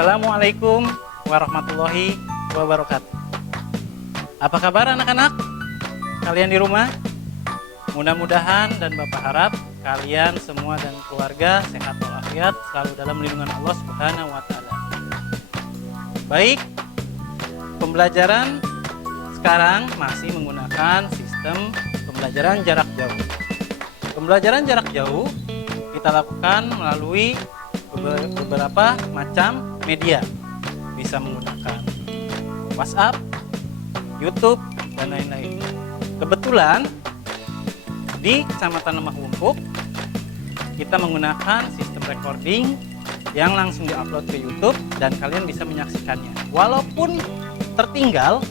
Assalamualaikum warahmatullahi wabarakatuh. Apa kabar anak-anak? Kalian di rumah? Mudah-mudahan dan Bapak harap kalian semua dan keluarga sehat walafiat, selalu dalam lindungan Allah Subhanahu wa taala. Baik, pembelajaran sekarang masih menggunakan sistem pembelajaran jarak jauh. Pembelajaran jarak jauh kita lakukan melalui beberapa macam media. Bisa menggunakan WhatsApp, YouTube, dan lain-lain. Kebetulan di Kecamatan Lemah Wumpuk kita menggunakan sistem recording yang langsung diupload ke YouTube dan kalian bisa menyaksikannya. Walaupun tertinggal,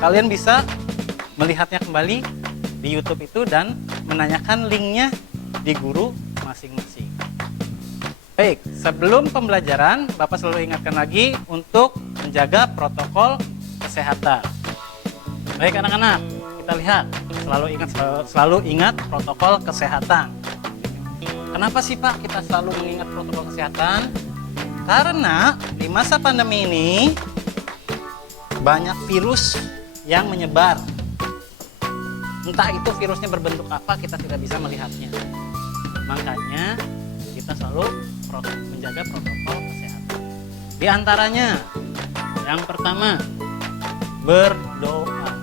kalian bisa melihatnya kembali di YouTube itu dan menanyakan linknya di guru masing-masing. Baik, sebelum pembelajaran, Bapak selalu ingatkan lagi untuk menjaga protokol kesehatan. Baik anak-anak, kita lihat, selalu ingat protokol kesehatan. Kenapa sih Pak kita selalu mengingat protokol kesehatan? Karena di masa pandemi ini banyak virus yang menyebar. Entah itu virusnya berbentuk apa, kita tidak bisa melihatnya. Makanya kita selalu menjaga protokol kesehatan. Di antaranya, yang pertama, berdoa.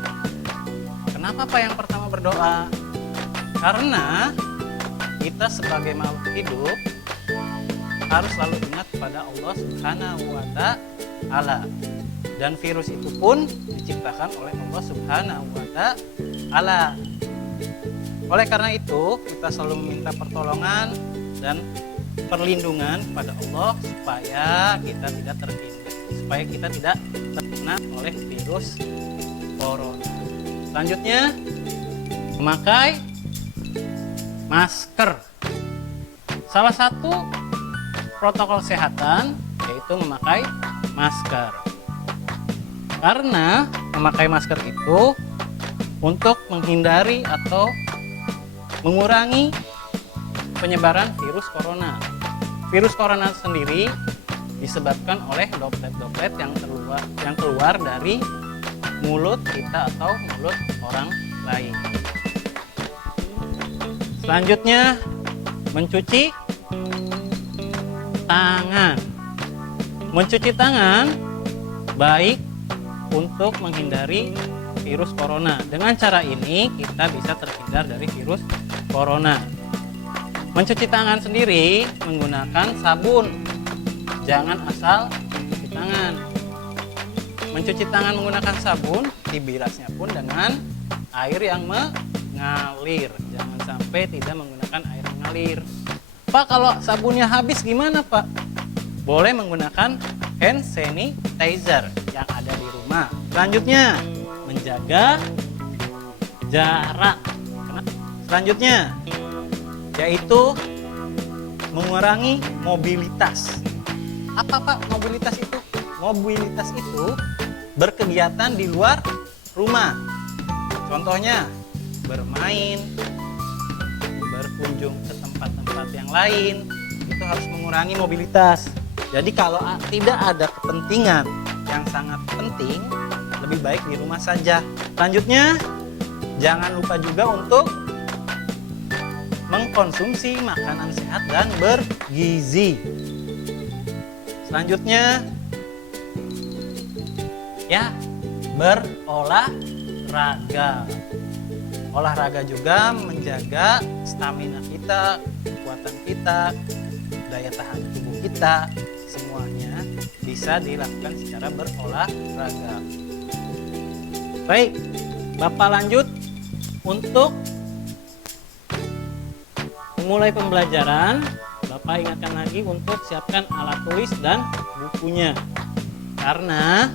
Kenapa Pak yang pertama berdoa? Karena kita sebagai makhluk hidup harus selalu ingat kepada Allah Subhanahu wa taala. Dan virus itu pun diciptakan oleh Allah Subhanahu wa taala. Oleh karena itu, kita selalu meminta pertolongan dan perlindungan kepada Allah supaya kita tidak terkena oleh virus corona. Selanjutnya, memakai masker. Salah satu protokol kesehatan yaitu memakai masker. Karena memakai masker itu untuk menghindari atau mengurangi penyebaran virus corona. Virus corona sendiri disebabkan oleh droplet-droplet yang keluar dari mulut kita atau mulut orang lain. Selanjutnya, mencuci tangan. Mencuci tangan baik untuk menghindari virus corona. Dengan cara ini kita bisa terhindar dari virus corona. Mencuci tangan sendiri menggunakan sabun. Jangan asal mencuci tangan. Mencuci tangan menggunakan sabun, dibirasnya pun dengan air yang mengalir. Jangan sampai tidak menggunakan air mengalir. Pak, kalau sabunnya habis gimana Pak? Boleh menggunakan hand sanitizer yang ada di rumah. Selanjutnya, menjaga jarak. Selanjutnya, yaitu mengurangi mobilitas. Apa Pak mobilitas itu? Mobilitas itu berkegiatan di luar rumah. Contohnya, bermain, berkunjung ke tempat-tempat yang lain. Itu harus mengurangi mobilitas. Jadi kalau tidak ada kepentingan yang sangat penting, lebih baik di rumah saja. Selanjutnya, jangan lupa juga untuk mengkonsumsi makanan sehat dan bergizi. Selanjutnya, ya, berolahraga. Olahraga juga menjaga stamina kita, kekuatan kita, daya tahan tubuh kita, semuanya bisa dilakukan secara berolahraga. Baik, Bapak lanjut untuk memulai pembelajaran. Bapak ingatkan lagi untuk siapkan alat tulis dan bukunya. Karena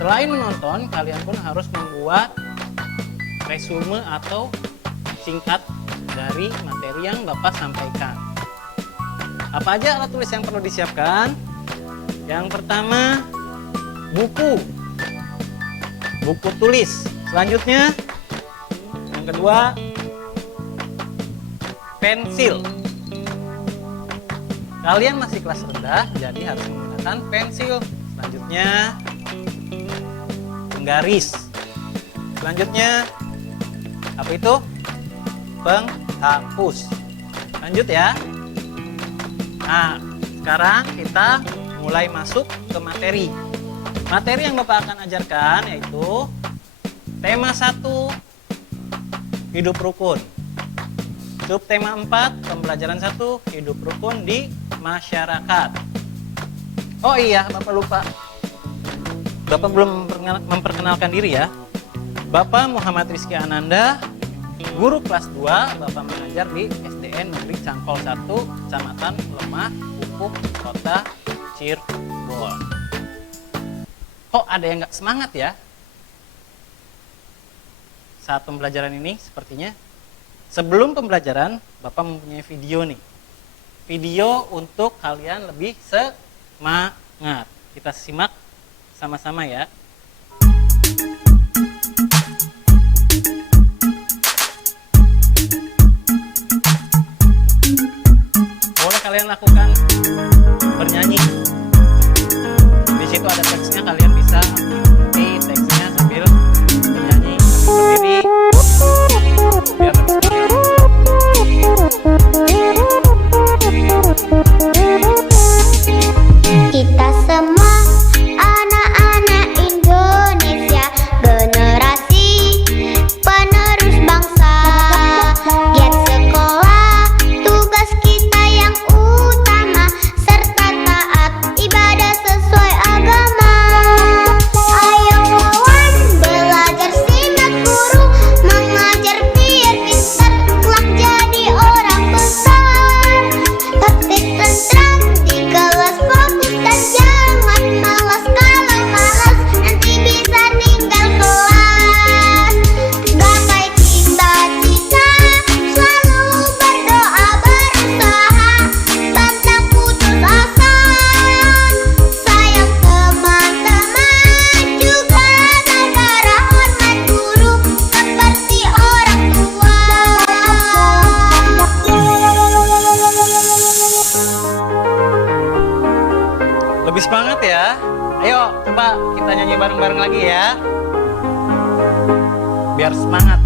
selain menonton, kalian pun harus membuat resume atau singkat dari materi yang Bapak sampaikan. Apa aja alat tulis yang perlu disiapkan? Yang pertama, buku tulis. Selanjutnya, yang kedua, pensil. Kalian masih kelas rendah, jadi harus menggunakan menggunakan pensil. Selanjutnya penggaris. Selanjutnya apa itu? Penghapus. Lanjut ya. Nah, sekarang kita mulai masuk ke materi. Materi yang Bapak akan ajarkan yaitu tema 1, hidup rukun. Subtema 4, pembelajaran 1, hidup rukun di masyarakat. Oh iya, Bapak lupa. Bapak belum memperkenalkan diri ya. Bapak Muhammad Rizky Ananda, guru kelas 2, Bapak mengajar di SDN Negeri Cangkol 1, Kecamatan Lemah, Pupuk, Kota Cirebon. Kok ada yang nggak semangat ya saat pembelajaran ini sepertinya? Sebelum pembelajaran, Bapak mempunyai video nih. Video untuk kalian lebih semangat. Kita simak sama-sama ya. Boleh kalian lakukan bernyanyi. Di situ ada teksnya, kalian bisa ikuti teksnya sambil bernyanyi sendiri biar lebih kita semua anak-anak Indonesia, generasi penerus bangsa. Giat sekolah, tugas kita yang utama, serta taat ibadah sesuai agama. Ayo kawan, belajar simak guru, mengajar biar pintar, kelak jadi orang besar. Tertib tentram di kelas, fokus dan jangan malas. Kalau malas nanti bisa tinggal kelas. Gapai cita-cita, selalu berdoa berusaha, pantang putus asa. Sayang teman-teman, juga negara, hormat guru seperti orang tua. lebih semangat ya. Ayo coba kita nyanyi bareng-bareng lagi ya, biar semangat.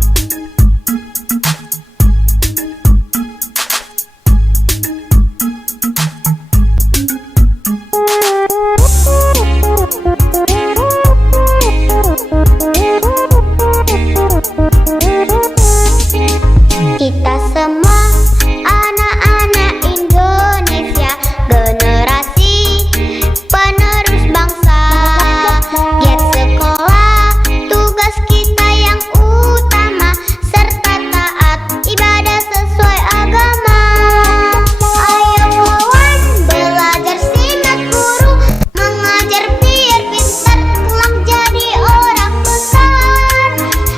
Kita semua anak-anak Indonesia, generasi penerus bangsa. Giat sekolah, tugas kita yang utama, serta taat ibadah sesuai agama. Ayo kawan, belajar simak guru, mengajar biar pintar, kelak jadi orang besar.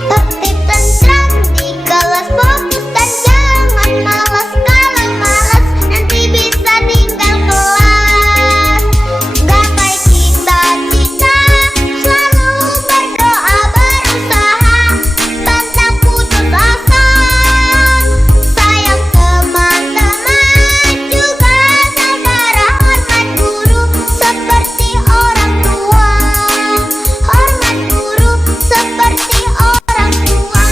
Tertib tentram di kelas, fokus dan jangan malas. Kalau malas nanti bisa tinggal kelas. Gapai cita-cita, selalu berdoa berusaha, pantang putus asa. Sayang teman-teman, juga negara, hormat guru seperti orang tua. Hormat guru seperti orang tua.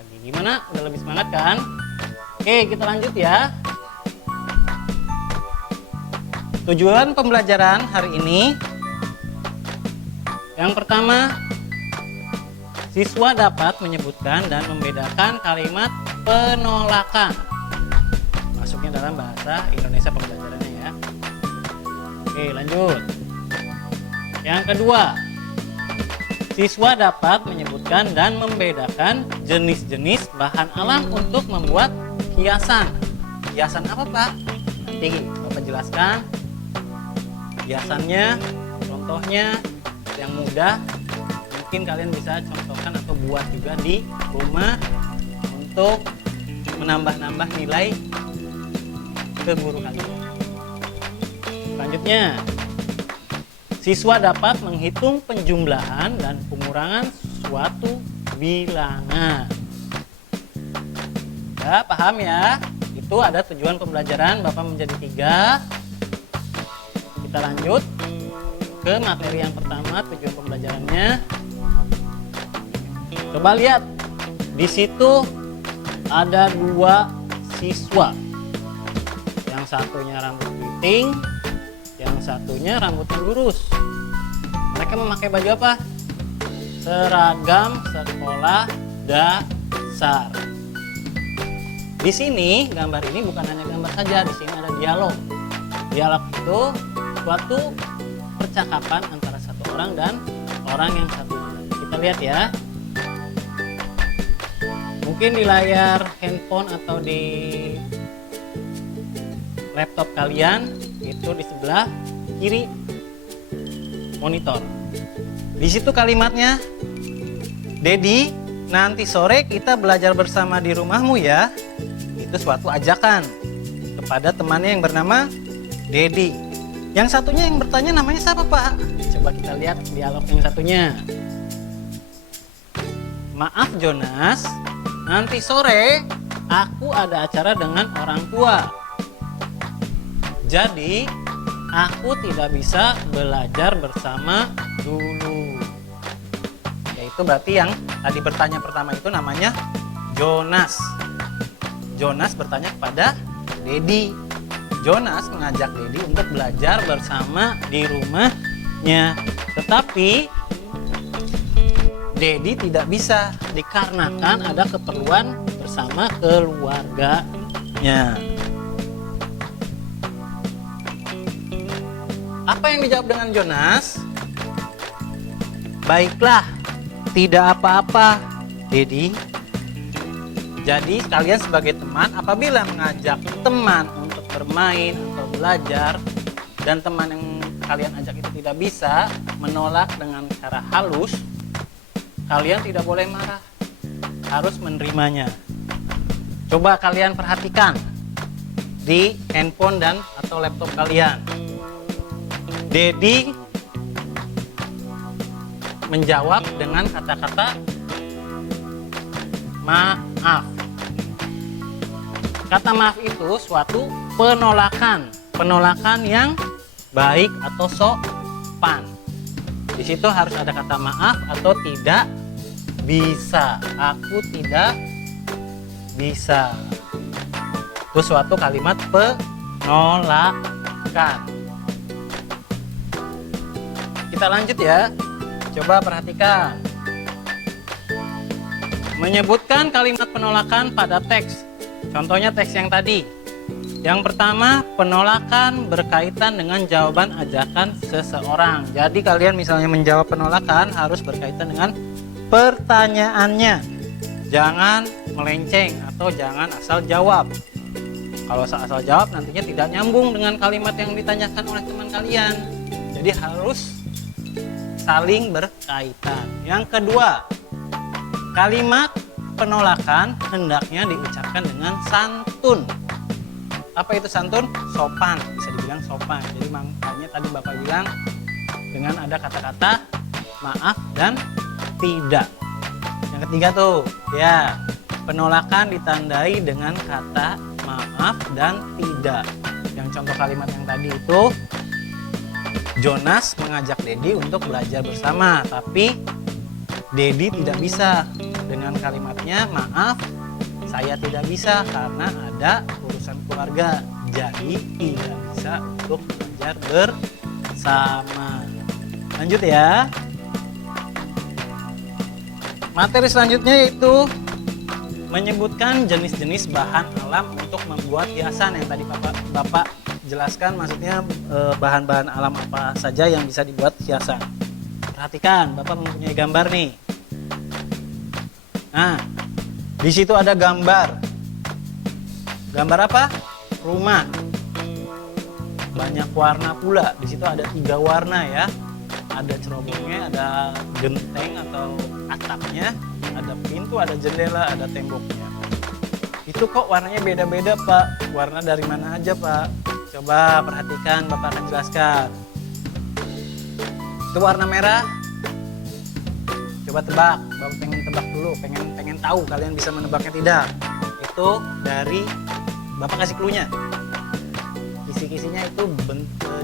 Lagi gimana? Udah lebih semangat kan? Oke, kita lanjut ya. Tujuan pembelajaran hari ini, yang pertama, siswa dapat menyebutkan dan membedakan kalimat penolakan. Masuknya dalam bahasa Indonesia pembelajarannya ya. Oke, lanjut. Yang kedua, siswa dapat menyebutkan dan membedakan jenis-jenis bahan alam untuk membuat hiasan. Hiasan apa, Pak? Nanti Bapak jelaskan. Hiasannya, contohnya yang mudah, mungkin kalian bisa contohkan atau buat juga di rumah untuk menambah-nambah nilai ke guru kalian. Selanjutnya, siswa dapat menghitung penjumlahan dan pungutan pengurangan suatu bilangan. Ya, paham ya? Itu ada tujuan pembelajaran Bapak menjadi 3. Kita lanjut ke materi yang pertama, tujuan pembelajarannya. Coba lihat, di situ ada 2 siswa. Yang satunya rambut keriting, yang satunya rambutnya lurus. Mereka memakai baju apa? Seragam sekolah dasar. Di sini gambar ini bukan hanya gambar saja, di sini ada dialog. Dialog itu suatu percakapan antara satu orang dan orang yang satunya. Kita lihat ya. Mungkin di layar handphone atau di laptop kalian itu di sebelah kiri monitor. Di situ kalimatnya, Dedi, nanti sore kita belajar bersama di rumahmu ya. Itu suatu ajakan kepada temannya yang bernama Dedi. Yang satunya yang bertanya namanya siapa, Pak? Coba kita lihat dialog yang satunya. Maaf Jonas, nanti sore aku ada acara dengan orang tua. Jadi aku tidak bisa belajar bersama dulu. Yaitu berarti yang tadi bertanya pertama itu namanya Jonas. Jonas bertanya kepada Dedi. Jonas mengajak Dedi untuk belajar bersama di rumahnya. Tetapi Dedi tidak bisa dikarenakan ada keperluan bersama keluarganya. Apa yang dijawab dengan Jonas? Baiklah, tidak apa-apa, Dedi. Jadi kalian sebagai teman, apabila mengajak teman untuk bermain atau belajar dan teman yang kalian ajak itu tidak bisa, menolak dengan cara halus, kalian tidak boleh marah, harus menerimanya. Coba kalian perhatikan di handphone dan atau laptop kalian. Dedi menjawab dengan kata-kata maaf. Kata maaf itu suatu penolakan, penolakan yang baik atau sopan. Di situ harus ada kata maaf atau tidak bisa. Aku tidak bisa. Itu suatu kalimat penolakan. Kita lanjut ya. Coba perhatikan. Menyebutkan kalimat penolakan pada teks. Contohnya teks yang tadi. Yang pertama, penolakan berkaitan dengan jawaban ajakan seseorang. Jadi kalian misalnya menjawab penolakan harus berkaitan dengan pertanyaannya. Jangan melenceng atau jangan asal jawab. Kalau asal jawab nantinya tidak nyambung dengan kalimat yang ditanyakan oleh teman kalian. Jadi harus saling berkaitan. Yang kedua, kalimat penolakan hendaknya diucapkan dengan santun. Apa itu santun? Sopan, bisa dibilang sopan. Jadi makanya tadi Bapak bilang dengan ada kata-kata maaf dan tidak. Yang ketiga tuh, ya, penolakan ditandai dengan kata maaf dan tidak. Yang contoh kalimat yang tadi itu, Jonas mengajak Dedi untuk belajar bersama, tapi Dedi tidak bisa. Dengan kalimatnya, maaf, saya tidak bisa karena ada urusan keluarga. Jadi tidak bisa untuk belajar bersama. Lanjut ya. Materi selanjutnya yaitu menyebutkan jenis-jenis bahan alam untuk membuat hiasan. Yang tadi Bapak jelaskan, maksudnya bahan-bahan alam apa saja yang bisa dibuat hiasan. Perhatikan, Bapak mempunyai gambar nih. Nah, di situ ada gambar. Gambar apa? Rumah. Banyak warna pula. Di situ ada 3 warna ya. Ada cerobongnya, ada genteng atau atapnya, ada pintu, ada jendela, ada temboknya. Itu kok warnanya beda-beda, Pak? Warna dari mana aja, Pak? Coba perhatikan, Bapak akan jelaskan. Itu warna merah. Coba tebak, Bapak pengen tebak dulu, pengen tahu kalian bisa menebaknya tidak. Itu dari Bapak kasih clue-nya. Kisi-kisinya itu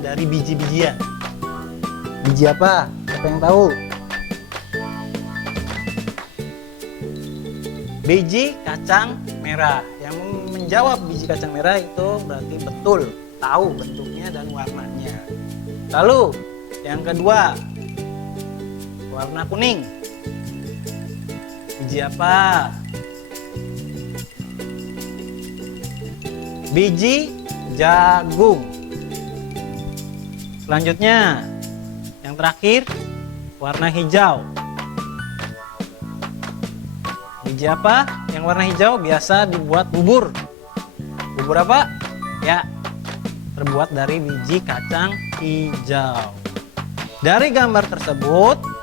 dari biji-bijian. Biji apa? Siapa yang tahu? Biji kacang merah. Yang menjawab biji kacang merah itu berarti betul tahu bentuknya dan warnanya. Lalu yang kedua, warna kuning. Biji apa? Biji jagung. Selanjutnya, yang terakhir, warna hijau. Biji apa? Yang warna hijau biasa dibuat bubur. Bubur apa? Ya, terbuat dari biji kacang hijau. Dari gambar tersebut,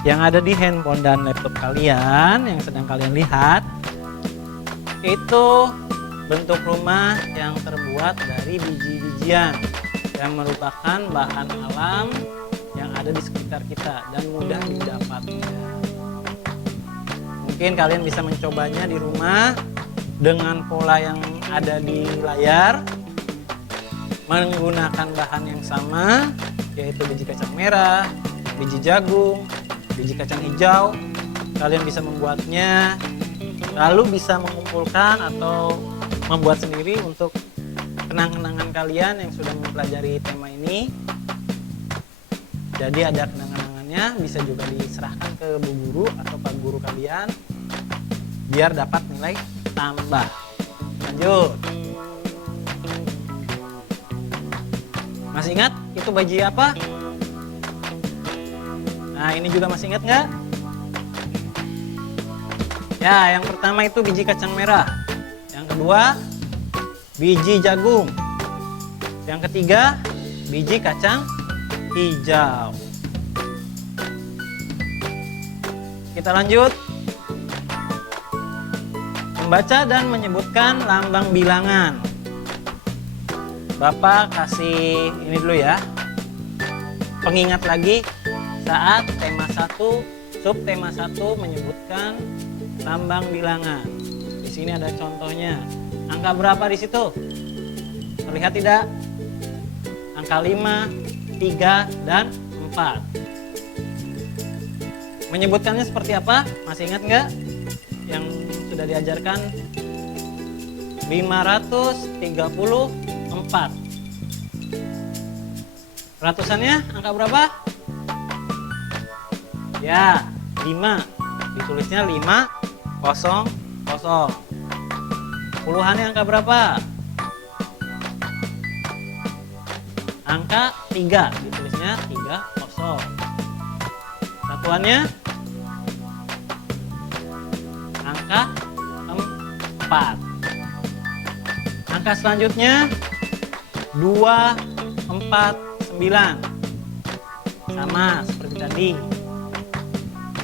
yang ada di handphone dan laptop kalian, yang sedang kalian lihat, itu bentuk rumah yang terbuat dari biji-bijian yang merupakan bahan alam yang ada di sekitar kita dan mudah didapatnya. Mungkin kalian bisa mencobanya di rumah dengan pola yang ada di layar, menggunakan bahan yang sama, yaitu biji kacang merah, biji jagung, biji kacang hijau. Kalian bisa membuatnya, lalu bisa mengumpulkan atau membuat sendiri untuk kenang-kenangan kalian yang sudah mempelajari tema ini. Jadi ada kenang-kenangannya, bisa juga diserahkan ke bu guru atau pak guru kalian biar dapat nilai tambah. Lanjut. Masih ingat itu biji apa? Nah, ini juga masih ingat nggak? Ya, yang pertama itu biji kacang merah. Yang kedua, biji jagung. Yang ketiga, biji kacang hijau. Kita lanjut. Membaca dan menyebutkan lambang bilangan. Bapak kasih ini dulu ya. Pengingat lagi saat tema 1, subtema 1 menyebutkan lambang bilangan. Di sini ada contohnya. Angka berapa di situ? Terlihat tidak? Angka 5, 3, dan 4. Menyebutkannya seperti apa? Masih ingat nggak? Yang sudah diajarkan 534. Ratusannya angka berapa? Ya, 5. Ditulisnya 500. Puluhannya angka berapa? Angka 3. Ditulisnya 30. Satuannya angka 4. Angka selanjutnya 249. Sama seperti tadi.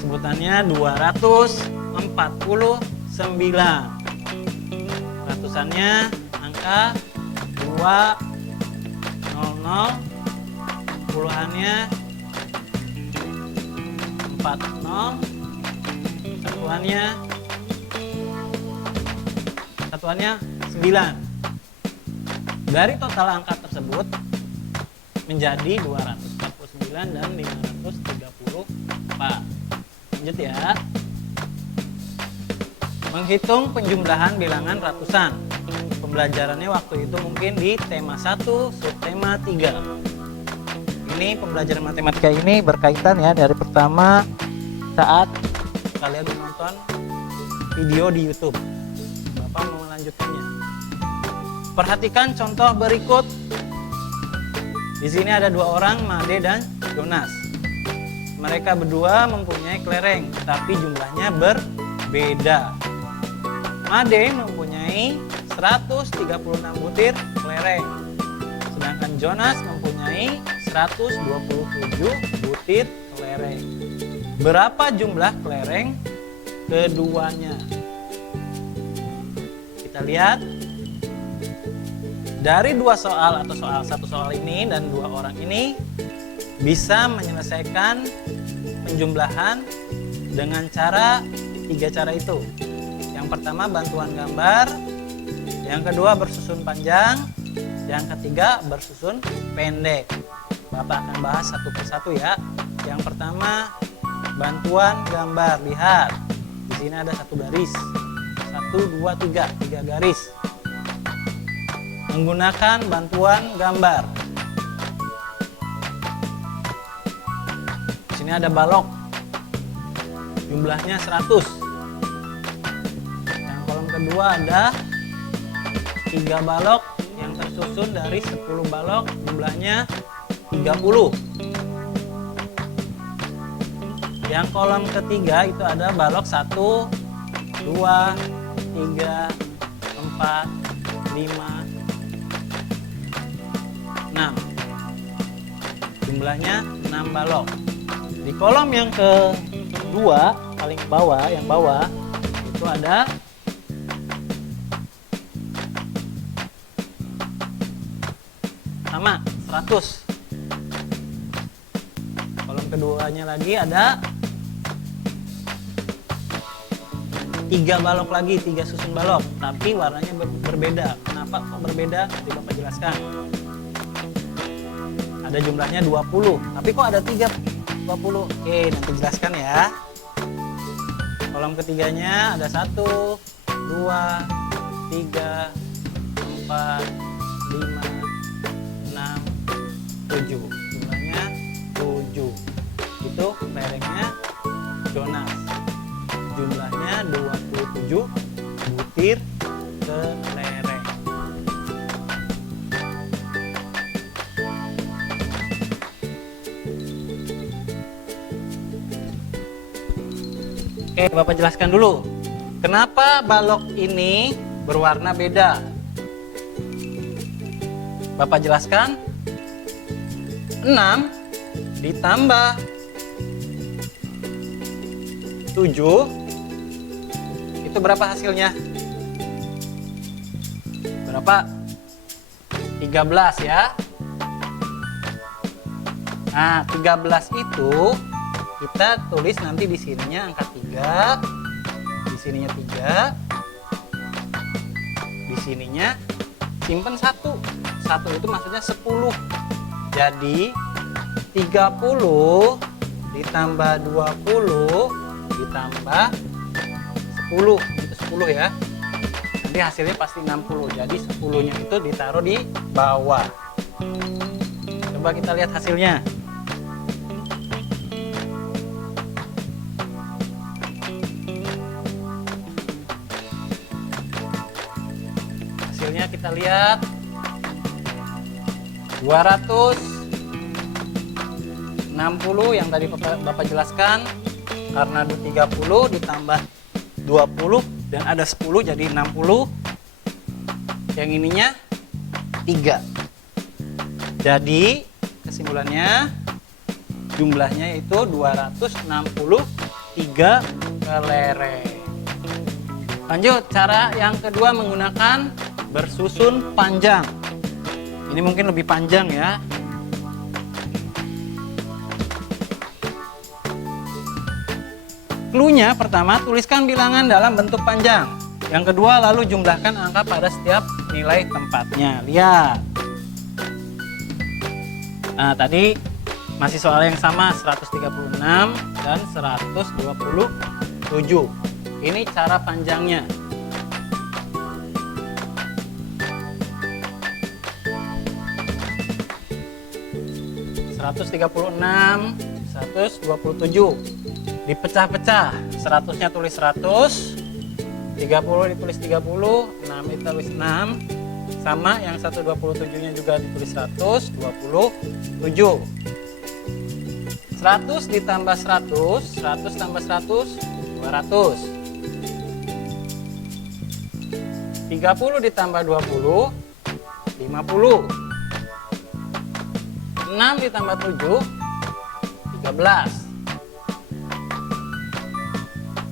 Sebutannya 249. Ratusannya angka 200. Puluhannya 40. Satuannya 9. Dari total angka tersebut menjadi 249 dan 534. Lanjut ya. Menghitung penjumlahan bilangan ratusan. Pembelajarannya waktu itu mungkin di tema 1, subtema 3. Ini pembelajaran matematika ini berkaitan ya dari pertama saat kalian menonton video di YouTube. Bapak mau melanjutkannya. Perhatikan contoh berikut. Di sini ada dua orang, Made dan Jonas. Mereka berdua mempunyai kelereng, tapi jumlahnya berbeda. Made mempunyai 136 butir kelereng, sedangkan Jonas mempunyai 127 butir kelereng. Berapa jumlah kelereng keduanya? Kita lihat. Dari dua soal atau satu soal ini dan dua orang ini bisa menyelesaikan penjumlahan dengan cara 3 cara itu. Yang pertama bantuan gambar, yang kedua bersusun panjang, yang ketiga bersusun pendek. Bapak akan bahas satu persatu ya. Yang pertama bantuan gambar. Lihat, di sini ada satu garis, 1, 2, 3 garis. Menggunakan bantuan gambar. Di sini ada balok, jumlahnya 100. Yang kolom kedua ada 3 balok yang tersusun dari 10 balok, jumlahnya 30. Yang kolom ketiga itu ada balok 1, 2, 3, 4, 5, 6. Jumlahnya 6 balok. Di kolom yang kedua, paling bawah, yang bawah itu ada sama 100. Kolom keduanya lagi ada 3 balok lagi, 3 susun balok, tapi warnanya berbeda. Kenapa kok berbeda? Nanti Bapak jelaskan. Ada jumlahnya 20, tapi kok ada 20? Oke, nanti jelaskan ya. Kolom ketiganya ada 1, 2, 3, 4, 5, 6, 7. Jumlahnya 7. Itu lerengnya Jonas. Jumlahnya 27 butir kelereng. Oke, Bapak jelaskan dulu. Kenapa balok ini berwarna beda? Bapak jelaskan. 6 ditambah 7 itu berapa hasilnya? Berapa? 13 ya. Nah, 13 itu kita tulis nanti di sininya angka 3, di sininya 3, di sininya simpen 1. 1 itu maksudnya 10. Jadi 30 ditambah 20 ditambah 10, itu 10 ya. Nanti hasilnya pasti 60. Jadi 10-nya itu ditaruh di bawah. Coba kita lihat hasilnya. Hasilnya kita lihat 260 yang tadi Bapak jelaskan, karena 30 ditambah 20 dan ada 10 jadi 60. Yang ininya 3. Jadi kesimpulannya jumlahnya itu 263 kelereng. Lanjut, cara yang kedua menggunakan bersusun panjang. Ini mungkin lebih panjang ya. Cluenya pertama, tuliskan bilangan dalam bentuk panjang. Yang kedua, lalu jumlahkan angka pada setiap nilai tempatnya. Lihat. Nah, tadi masih soal yang sama, 136 dan 127. Ini cara panjangnya. (136, 127) dipecah-pecah. 100-nya tulis 100, 30 ditulis 30, 6 ditulis 6, sama yang 127-nya juga ditulis 127. 100 ditambah 100, 100 tambah 100, 200. 30 ditambah 20, 50. 6 ditambah 7, 13.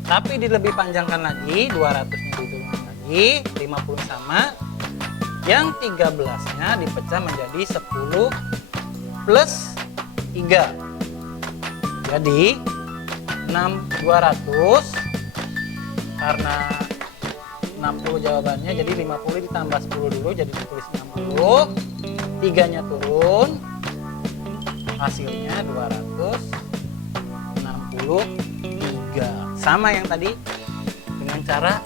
Tapi dilebih panjangkan lagi, 200-nya diturunkan lagi, 50 sama. Yang 13-nya dipecah menjadi 10 plus 3. Jadi 6 200 karena 60 jawabannya, jadi 50 ditambah 10 dulu, jadi ditulis 60. 3-nya turun, hasilnya 263. Sama yang tadi dengan cara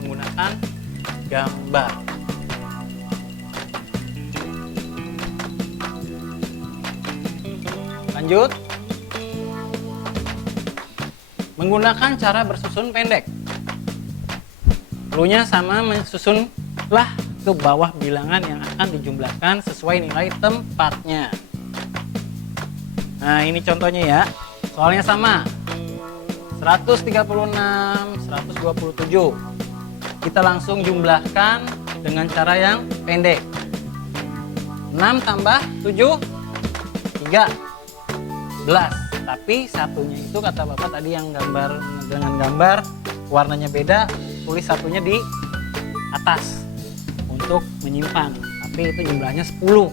menggunakan gambar. Lanjut. Menggunakan cara bersusun pendek. Cluenya sama, mensusunlah ke bawah bilangan yang akan dijumlahkan sesuai nilai tempatnya. Nah, ini contohnya ya. Soalnya sama. 136, 127. Kita langsung jumlahkan dengan cara yang pendek. 6 tambah 7, 13. Tapi satunya itu kata Bapak tadi yang gambar dengan gambar warnanya beda, tulis satunya di atas untuk menyimpan. Tapi itu jumlahnya 10.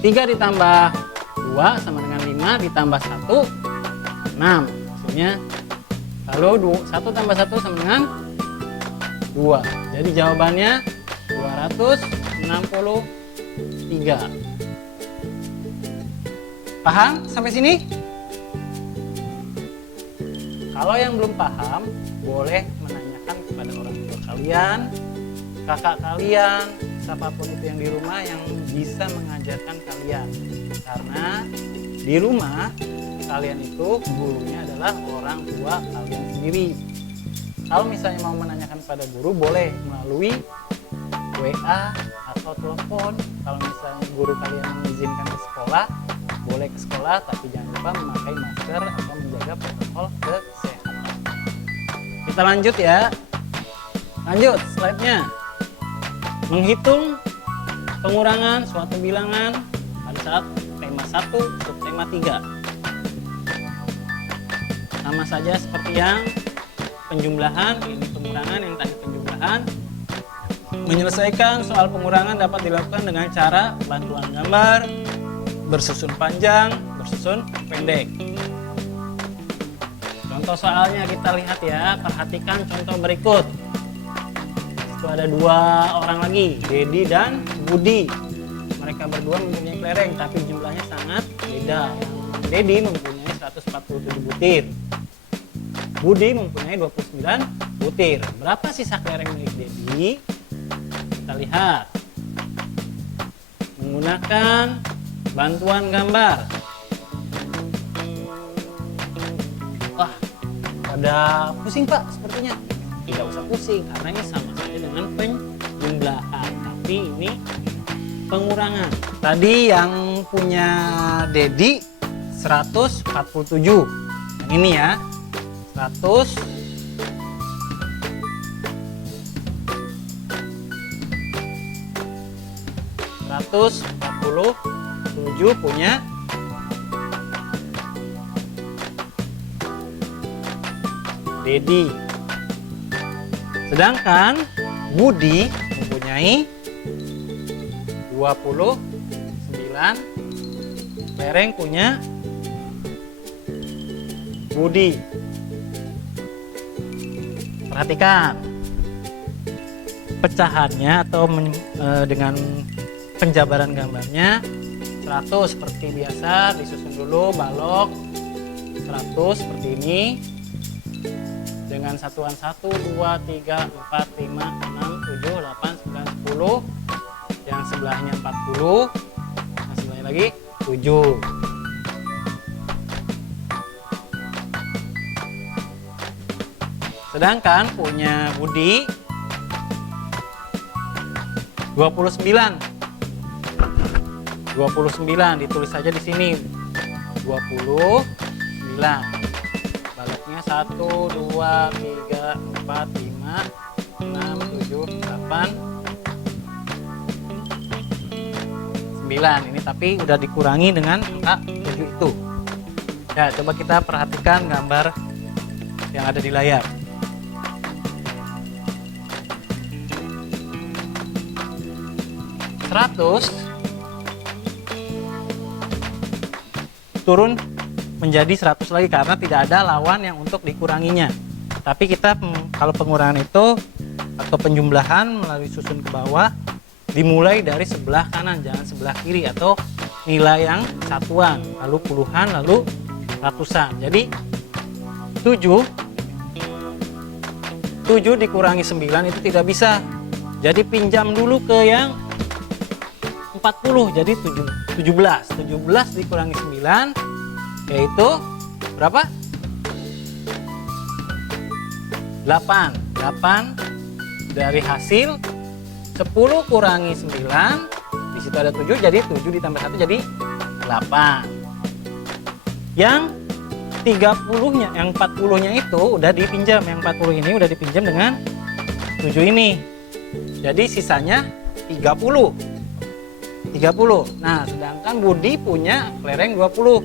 3 ditambah 2 sama dengan 5 ditambah 1, 6. Hasilnya kalau 1 tambah 1 sama dengan 2. Jadi jawabannya 263. Paham sampai sini? Kalau yang belum paham, boleh menanyakan kepada orang tua kalian, kakak kalian, siapapun itu yang di rumah yang bisa mengajarkan kalian. Karena di rumah kalian itu gurunya adalah orang tua kalian sendiri. Kalau misalnya mau menanyakan kepada guru, boleh melalui WA atau telepon. Kalau misalnya guru kalian mengizinkan ke sekolah, boleh ke sekolah, tapi jangan lupa memakai masker atau menjaga protokol kesehatan. Kita lanjut ya. Lanjut slide-nya. Menghitung pengurangan suatu bilangan pada saat tema 1 untuk tema 3. Sama saja seperti yang penjumlahan, ini pengurangan, yang tadi penjumlahan. Menyelesaikan soal pengurangan dapat dilakukan dengan cara bantuan gambar, bersusun panjang, bersusun pendek. Contoh soalnya kita lihat ya, perhatikan contoh berikut. Itu ada 2 orang lagi, Dedi dan Budi. Mereka berdua mempunyai kelereng, tapi jumlahnya sangat beda. Dedi mempunyai 147 butir. Budi mempunyai 29 butir. Berapa sisa kelereng milik Dedi? Kita lihat. Menggunakan bantuan gambar. Wah, pada pusing Pak sepertinya. Tidak usah pusing karena ini sama saja dengan penjumlahan, tapi ini pengurangan. Tadi yang punya Dedi 147. Yang ini ya. 147 punya Dedi. Sedangkan Budi mempunyai 29 kelereng punya Budi. Perhatikan pecahannya atau dengan penjabaran gambarnya. 100 seperti biasa, disusun dulu balok 100 seperti ini dengan satuan 1, 2, 3, 4, 5, 6, 7, 8, 9, 10. Yang sebelahnya 40, yang sebelahnya lagi 7. Sedangkan punya Budi 29. 29 ditulis saja di sini. 29. Baloknya 1 2 3 4 5 6 7 8 9. Ini tapi udah dikurangi dengan angka 7 itu. Ya, coba kita perhatikan gambar yang ada di layar. Turun menjadi 100 lagi karena tidak ada lawan yang untuk dikuranginya. Tapi kita kalau pengurangan itu atau penjumlahan melalui susun ke bawah dimulai dari sebelah kanan, jangan sebelah kiri, atau nilai yang satuan, lalu puluhan, lalu ratusan. Jadi 7 dikurangi 9 itu tidak bisa. Jadi pinjam dulu ke yang 40, jadi 17 dikurangi 9 yaitu berapa? 8 dari hasil 10 kurangi 9, di situ ada 7, jadi 7 ditambah 1 jadi 8. Yang 30-nya, yang 40-nya itu udah dipinjam, yang 40 ini udah dipinjam dengan 7 ini. Jadi sisanya 30. Nah, sedangkan Budi punya kelereng 20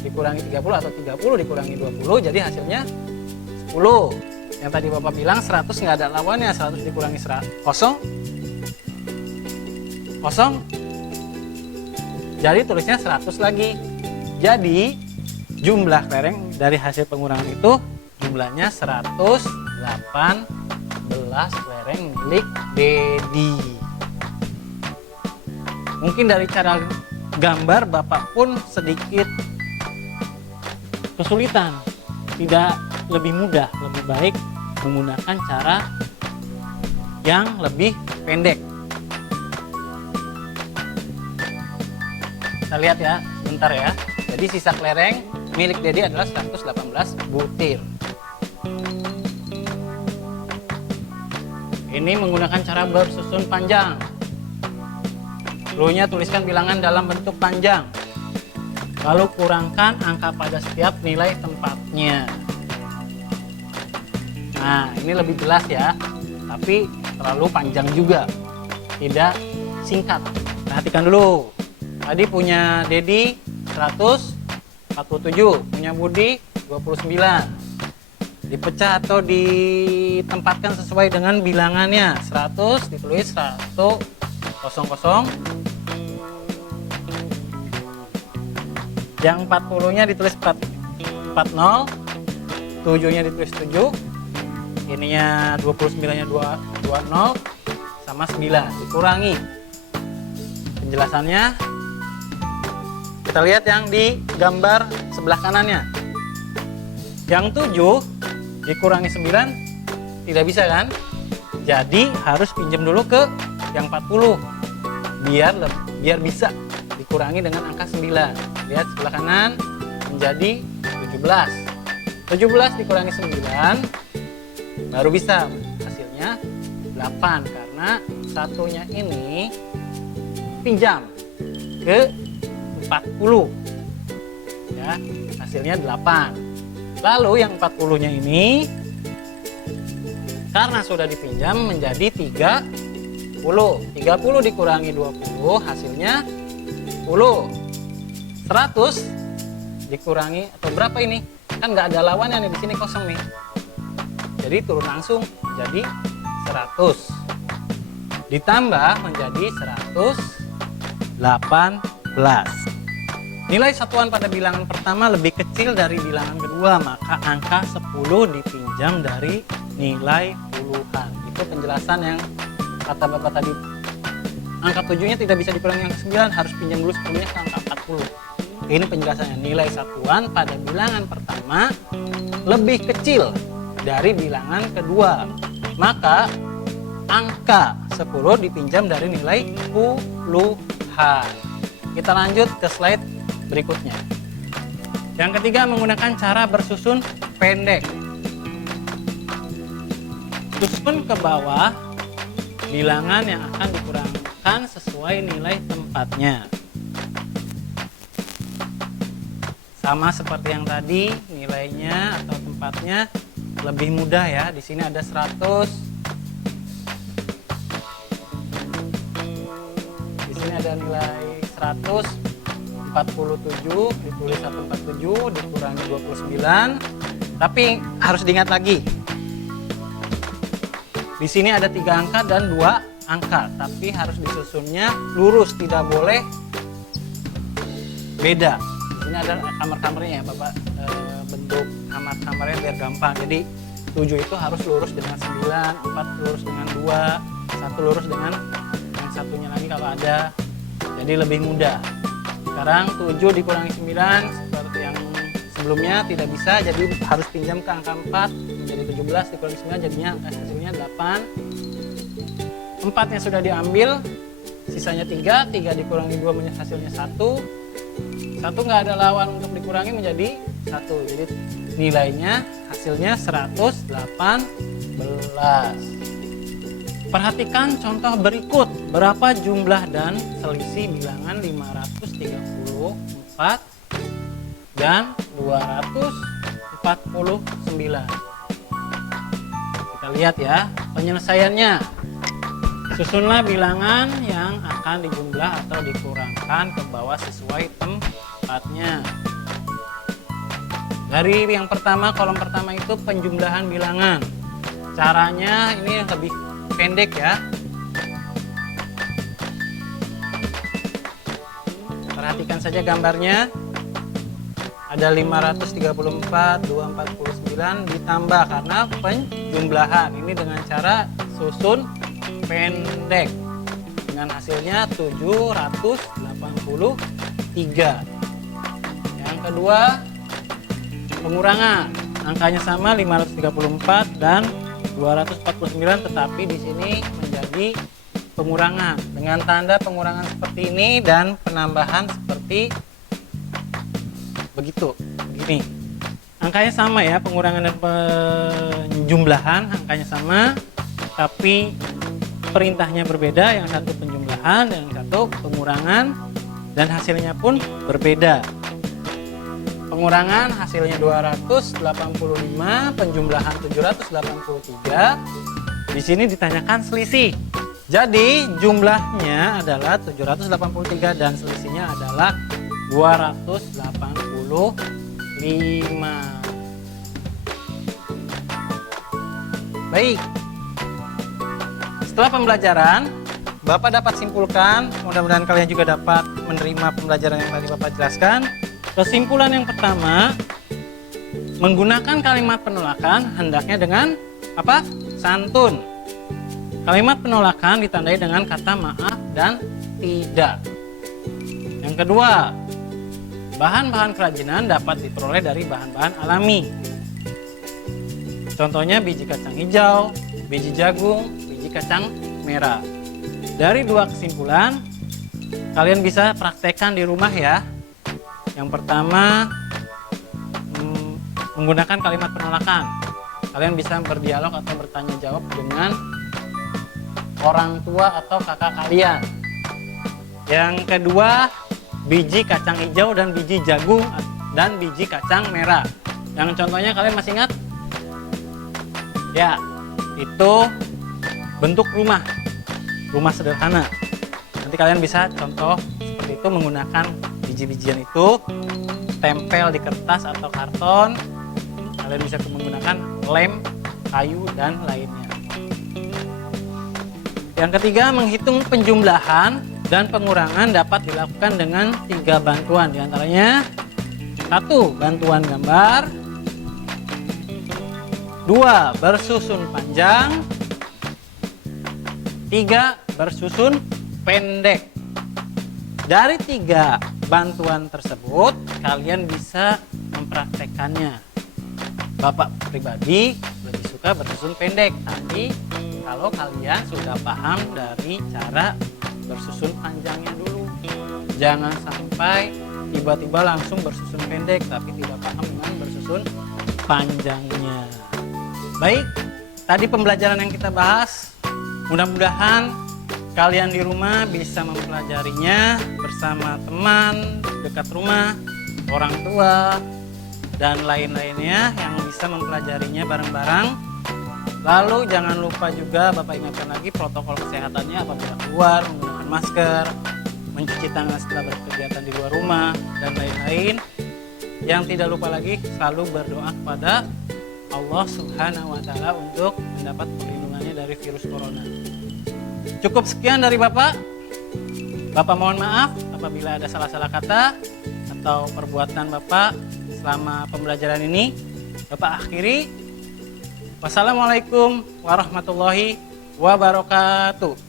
dikurangi 30 atau 30 dikurangi 20, jadi hasilnya 10. Yang tadi Bapak bilang 100 nggak ada lawannya, 100 dikurangi 100, kosong. Jadi tulisnya 100 lagi. Jadi jumlah kelereng dari hasil pengurangan itu jumlahnya 118 kelereng milik Dedi. Mungkin dari cara gambar Bapak pun sedikit kesulitan, tidak lebih mudah, lebih baik menggunakan cara yang lebih pendek. Kita lihat ya, bentar ya. Jadi sisa kelereng milik Dedi adalah 118 butir. Ini menggunakan cara bersusun panjang. Cluenya tuliskan bilangan dalam bentuk panjang. Lalu kurangkan angka pada setiap nilai tempatnya. Nah, ini lebih jelas ya. Tapi terlalu panjang juga. Tidak singkat. Perhatikan dulu. Tadi punya Dedi 147, punya Budi 29. Dipecah atau ditempatkan sesuai dengan bilangannya. 100 ditulis 100. Yang 40-nya ditulis 40, 7-nya ditulis 7, ininya 29-nya 20 sama 9 dikurangi. Penjelasannya kita lihat yang di gambar sebelah kanannya. Yang 7 dikurangi 9 tidak bisa kan? Jadi harus pinjam dulu ke yang 40 biar bisa dikurangi dengan angka 9. Lihat sebelah kanan menjadi 17. 17 dikurangi 9 baru bisa, hasilnya 8 karena satunya ini pinjam ke 40 ya, hasilnya 8. Lalu yang 40-nya ini karena sudah dipinjam menjadi 30 dikurangi 20 hasilnya 10. 100 dikurangi atau berapa ini? Kan nggak ada lawannya nih, di sini kosong nih. Jadi turun langsung menjadi 100. Ditambah menjadi 118. Nilai satuan pada bilangan pertama lebih kecil dari bilangan kedua, maka angka 10 dipinjam dari nilai puluhan. Itu penjelasan yang kata Bapak tadi. Angka 7-nya tidak bisa dikurangi angka 9, harus pinjam dulu 10-nya ke angka 40. Ini penjelasannya, nilai satuan pada bilangan pertama lebih kecil dari bilangan kedua. Maka angka 10 dipinjam dari nilai puluhan. Kita lanjut ke slide berikutnya. Yang ketiga, menggunakan cara bersusun pendek. Susun ke bawah bilangan yang akan dikurangkan sesuai nilai tempatnya. Sama seperti yang tadi, nilainya atau tempatnya lebih mudah ya. Di sini ada 100. Di sini ada nilai 147, ditulis 147 dikurangi 29. Tapi harus diingat lagi. Di sini ada 3 angka dan 2 angka, tapi harus disusunnya lurus, tidak boleh beda. Di Ini ada kamar-kamarnya ya Bapak, bentuk kamar-kamarnya biar gampang. Jadi 7 itu harus lurus dengan 9, 4 lurus dengan 2, 1 lurus dengan yang satunya lagi kalau ada. Jadi lebih mudah. Sekarang 7 dikurangi 9 seperti yang sebelumnya tidak bisa, jadi harus pinjam ke angka 4 menjadi 17 dikurangi 9 jadinya hasilnya 8. 4 yang sudah diambil sisanya 3 dikurangi 2 menjadi hasilnya 1 nggak ada lawan untuk dikurangi menjadi 1, jadi nilainya hasilnya 118. Perhatikan contoh berikut. Berapa jumlah dan selisih bilangan 534 dan 249? Kita lihat ya penyelesaiannya. Susunlah bilangan yang akan dijumlah atau dikurangkan ke bawah sesuai tempatnya. Dari yang pertama, kolom pertama itu penjumlahan bilangan. Caranya ini lebih pendek ya. Perhatikan saja gambarnya. Ada 534, 249 ditambah karena penjumlahan. Ini dengan cara susun pendek. Dengan hasilnya 783. Yang kedua, pengurangan. Angkanya sama 534 dan 249, tetapi di sini menjadi pengurangan dengan tanda pengurangan seperti ini dan penambahan seperti begini. Angkanya sama ya, pengurangan dan penjumlahan angkanya sama, tapi perintahnya berbeda. Yang satu penjumlahan dan yang satu pengurangan, dan hasilnya pun berbeda. Pengurangan hasilnya 285, penjumlahan 783. Di sini ditanyakan selisih. Jadi jumlahnya adalah 783 dan selisihnya adalah 285. Baik. Setelah pembelajaran, Bapak dapat simpulkan, mudah-mudahan kalian juga dapat menerima pembelajaran yang tadi Bapak jelaskan. Kesimpulan yang pertama, menggunakan kalimat penolakan hendaknya dengan apa? Santun. Kalimat penolakan ditandai dengan kata maaf dan tidak. Yang kedua, bahan-bahan kerajinan dapat diperoleh dari bahan-bahan alami. Contohnya biji kacang hijau, biji jagung, biji kacang merah. Dari dua kesimpulan, kalian bisa praktekkan di rumah ya. Yang pertama, menggunakan kalimat penolakan. Kalian bisa berdialog atau bertanya jawab dengan orang tua atau kakak kalian. Yang kedua, biji kacang hijau dan biji jagung dan biji kacang merah. Yang contohnya kalian masih ingat? Ya, itu bentuk rumah sederhana. Nanti kalian bisa contoh seperti itu menggunakan biji-bijian itu, tempel di kertas atau karton. Kalian bisa menggunakan lem, kayu, dan lainnya. Yang ketiga, menghitung penjumlahan dan pengurangan dapat dilakukan dengan 3 bantuan. Di antaranya 1. Bantuan gambar, 2. Bersusun panjang, 3. Bersusun pendek. Dari 3 bantuan tersebut, kalian bisa mempraktekannya. Bapak pribadi lebih suka bersusun pendek, tapi kalau kalian sudah paham dari cara bersusun panjangnya dulu. Jangan sampai tiba-tiba langsung bersusun pendek tapi tidak paham dengan bersusun panjangnya. Baik, tadi pembelajaran yang kita bahas, mudah-mudahan kalian di rumah bisa mempelajarinya bersama teman dekat rumah, orang tua, dan lain-lainnya yang bisa mempelajarinya bareng-bareng. Lalu jangan lupa juga Bapak ingatkan lagi protokol kesehatannya apabila keluar, menggunakan masker, mencuci tangan setelah berkegiatan di luar rumah, dan lain-lain. Yang tidak lupa lagi selalu berdoa kepada Allah Subhanahu wa Ta'ala untuk mendapat perlindungannya dari virus corona. Cukup sekian dari Bapak. Bapak mohon maaf apabila ada salah-salah kata atau perbuatan Bapak selama pembelajaran ini Bapak akhiri. Wassalamualaikum warahmatullahi wabarakatuh.